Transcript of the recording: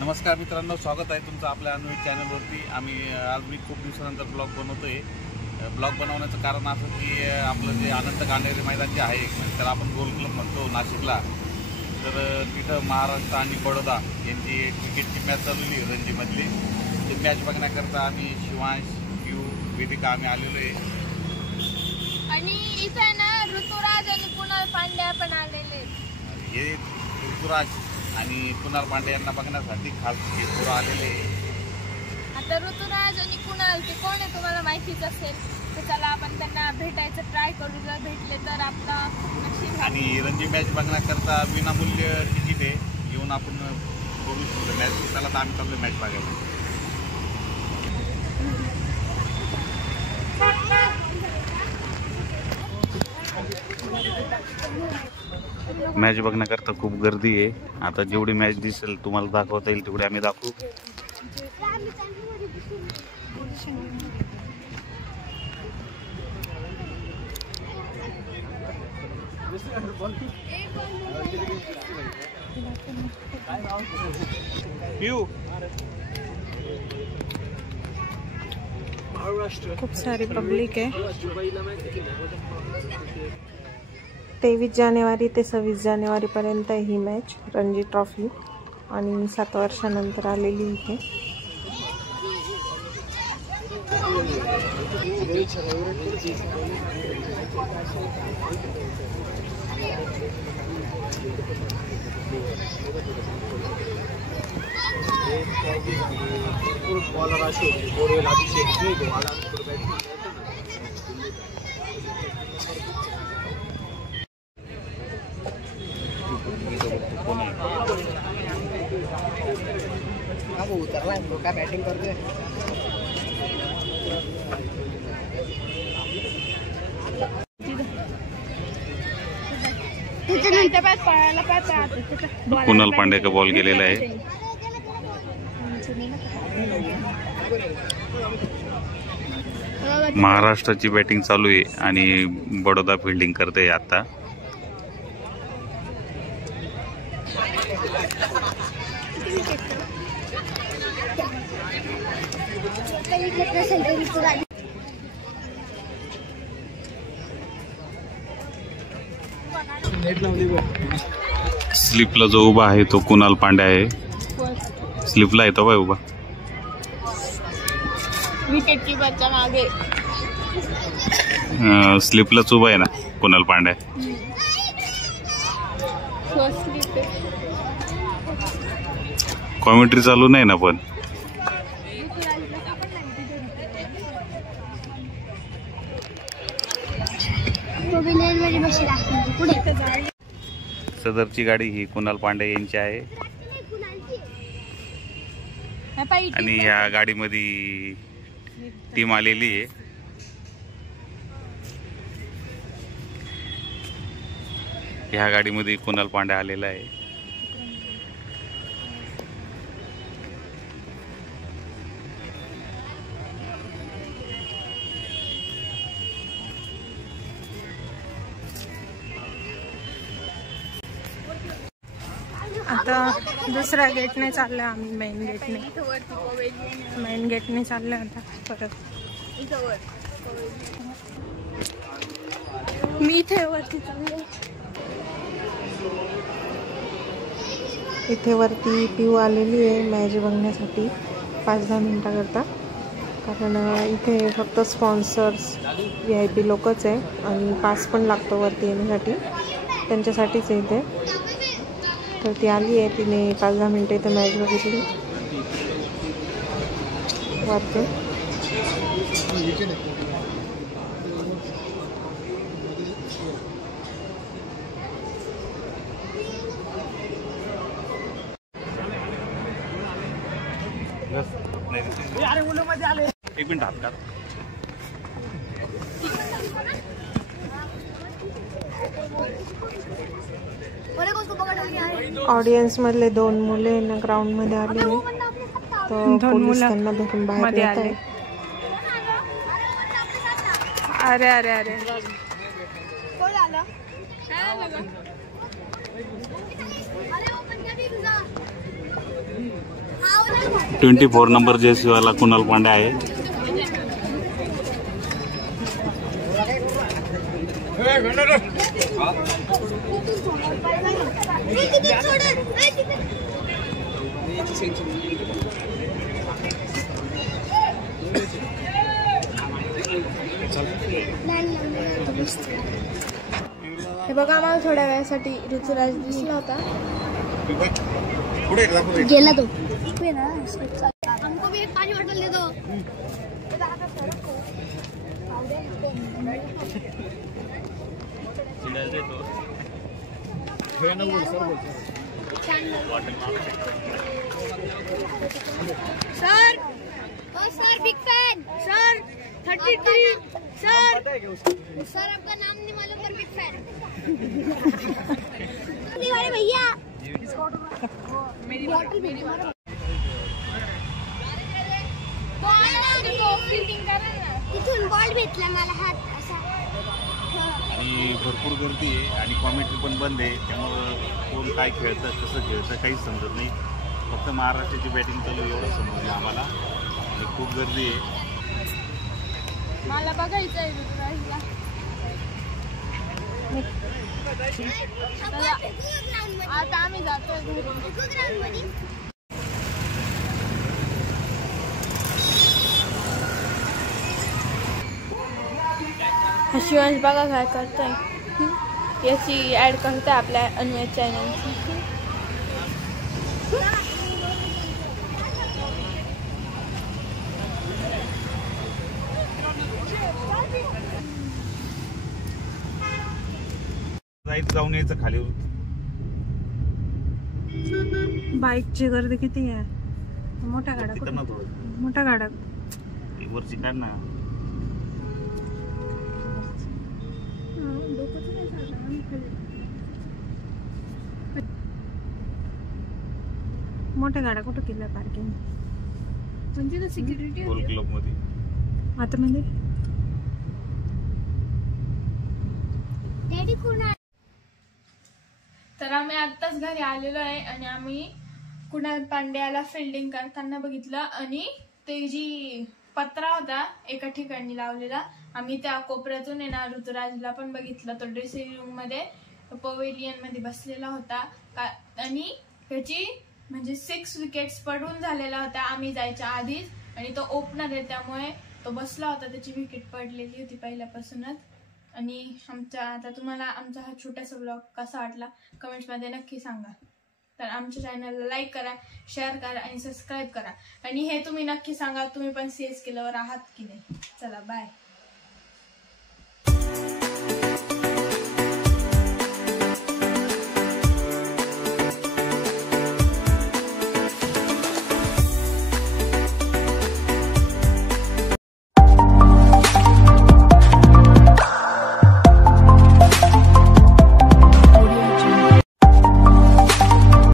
नमस्कार मित्रांनो, स्वागत आहे तुमचं आपल्या अन्वेष चॅनलवरती। आज मी खूप दिवसानंतर ब्लॉग बनवतोय। ब्लॉग बनवण्याचं कारण असं की आपलं जे आनंद गांधेरी मैदान जे आहे त्याला आपण गोल क्लब म्हणतो नाशिकला, तर तिथं महाराष्ट्र आणि बडोदा यांची क्रिकेटची मॅच चालवली रणजीमधली। ती मॅच बघण्याकरता आम्ही शिवांश, यू, वेदिका आम्ही आलेलो आहे। आणि इथे ना ऋतुराज आणि कुणाल पांड्या पण आलेले। हे ऋतुराज आणि कुणाल पांडे यांना बघण्यासाठी खास पोरं आलेले आहे। आता ऋतुराज आणि कुणाल ते कोण आहे तुम्हाला माहितीच असेल, तर चला आपण त्यांना भेटायचं ट्राय करू। जर भेटले तर आपला खूप नशीब। आणि रणजी मॅच बघण्याकरता विनामूल्य तिकीट आहे, येऊन आपण बघू शकतो मॅच। त्याला तर आम्ही चाललो मॅच बघायला। मॅच बघण्याकरता खूप गर्दी आहे। आता जेवढी मॅच दिसेल तुम्हाला दाखवता येईल तेवढी आम्ही दाखवू। खूप सारी पब्लिक आहे। 23 जानेवारी ते 26 जानेवारी पर्यंत ही मॅच रणजी ट्रॉफी आणि 7 वर्षानंतर आलेली इथे। काय बॅटिंग करतोय कुणाल पांडे का बॉल गेलेला आहे। महाराष्ट्राची बॅटिंग चालू आहे आणि बडोदा फिल्डिंग करते आता। स्लिपला जो उभा आहे तो कुणाल पांडे आहे। स्लिपला येतो बाय उभा, विकेट कीपरच्या मागे। स्लिपलाच उभा आहे ना कुणाल पांडे। कॉमेंट्री चालू नाही ना पण। सदरची गाडी ही कुणाल पांडे यांची आहे आणि ह्या गाडीमध्ये टीम आलेली आहे। ह्या गाडीमध्ये कुणाल पांडे आलेला आहे। आता दुसऱ्या गेटने चाललो आम्ही, मेन गेटने चाललो आता परत। मी इथे वरती चाललो। इथे वरती पिऊ आलेली आहे मॅच बघण्यासाठी 5-10 मिनिटाकरता, कारण इथे फक्त स्पॉन्सर्स VIP लोकच आहे आणि पास पण लागतो वरती येण्यासाठी, त्यांच्यासाठीच आहे इथे। तर ती आली आहे, तिने 5-10 मिनिटं इथे मॅच बघितली वाटतं। एक मिनिट हात ऑडियन्स मधले 2 मुले ना ग्राउंड मध्ये आले, तो पोलीस त्यांना धरून बाहेर येत आहे। अरे अरे अरे 24 नंबर जेसीवाला कुणाल पांडे आहे. हे बघा, आम्हाला थोड्या वेळासाठी ऋतुराज दिसला होता, गेला तो. हमको भी एक पानी बॉटल दे दो. Sir, sir big fan sir. 33 sir. Sir आपका नाम नहीं मालूम पर बिग फैन. भैया मेरी बॉटल मेरी बॉटल. तिथून बॉल भेटला मला हात असा. आणि भरपूर गर्दी आहे आणि कॉमेंट्री पण बंद आहे, त्यामुळं कोण काय खेळतं कसं खेळतं काहीच समजत नाही. फक्त महाराष्ट्राची बॅटिंग चालू एवढं समजलं आम्हाला. आणि खूप गर्दी आहे. मला बघायचं आहे ऋतुराजला. आता आम्ही जातोय घरी. हा शिवांश बघा काय करतोय, याची ऍड करतोय आपल्या अन्वय चॅनलची. जाऊन यायचं खाली. बाईकची गर्दी किती आहे. मोठ्या गाड्या तिथं ना थोडं मोठ्या गाड्या वरची काढ ना. मोठ्या गाड्या कुठं केल्या पार्किंग. म्हणजे सिक्युरिटी गोल क्लब मध्ये आता म्हणजे डॅडी कोण आहे. तर आम्ही आत्ताच घरी आलेलो आहे आणि आम्ही कुणाल पांड्याला फिल्डिंग करताना बघितलं. आणि ते जी पत्रा होता एका ठिकाणी लावलेला, आम्ही त्या कोपऱ्यातून येणार ऋतुराजला पण बघितलं. तो ड्रेसिंग रूम मध्ये पवेलियन मध्ये बसलेला होता आणि त्याची म्हणजे 6 विकेट्स पडून झालेला होता आम्ही जायच्या आधीच. आणि तो ओपनर आहे त्यामुळे तो बसला होता, त्याची विकेट पडलेली होती पहिल्यापासूनच. आणि आता तुम्हाला आमचा हा छोटासा ब्लॉग कसा वाटला कमेंट्समध्ये नक्की सांगा. तर आमच्या चॅनलला लाईक करा, शेअर करा आणि सबस्क्राईब करा. आणि हे तुम्ही नक्की सांगा, तुम्ही पण CS केल्यावर आहात की नाही. चला बाय.